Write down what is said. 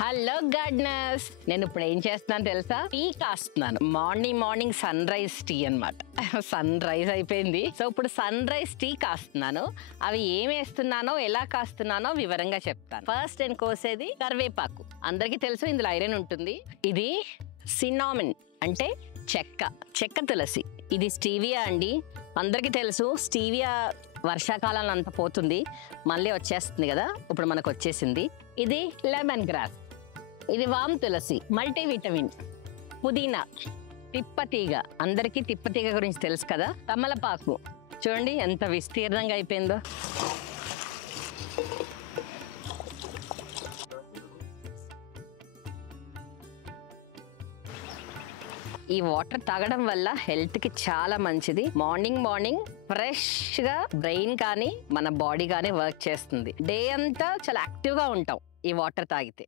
Hello gardeners, నేను ఇప్పుడు ఏం చేస్తున్నాను తెలుసా? టీ కాస్తున్నాను. మార్నింగ్ సన్ రైజ్ టీ అనమాట. సన్ రైజ్ అయిపోయింది, సో ఇప్పుడు సన్ రైజ్ టీ కాస్తున్నాను. అవి ఏం వేస్తున్నానో, ఎలా కాస్తున్నానో వివరంగా చెప్తాను. ఫస్ట్ నేను కోసేది కరివేపాకు. అందరికీ తెలుసు ఇందులో ఐరన్ ఉంటుంది. ఇది సినామిన్ అంటే చెక్క తులసి. ఇది స్టీవియా అండి. అందరికీ తెలుసు స్టీవియా వర్షాకాలంలో అంత పోతుంది, మళ్ళీ వచ్చేస్తుంది కదా, ఇప్పుడు మనకు వచ్చేసింది. ఇది లెమన్ గ్రాస్, ఇది వామ్ తులసి, మల్టీవిటమిన్, పుదీనా, తిప్పతీగ. అందరికీ తిప్పతీగ గురించి తెలుసు కదా. తమలపాకు చూడండి ఎంత విస్తీర్ణంగా అయిపోయిందో. ఈ వాటర్ తాగడం వల్ల హెల్త్ కి చాలా మంచిది. మార్నింగ్ ఫ్రెష్ గా బ్రెయిన్ కానీ మన బాడీ కానీ వర్క్ చేస్తుంది. డే అంతా చాలా యాక్టివ్ గా ఉంటాం ఈ వాటర్ తాగితే.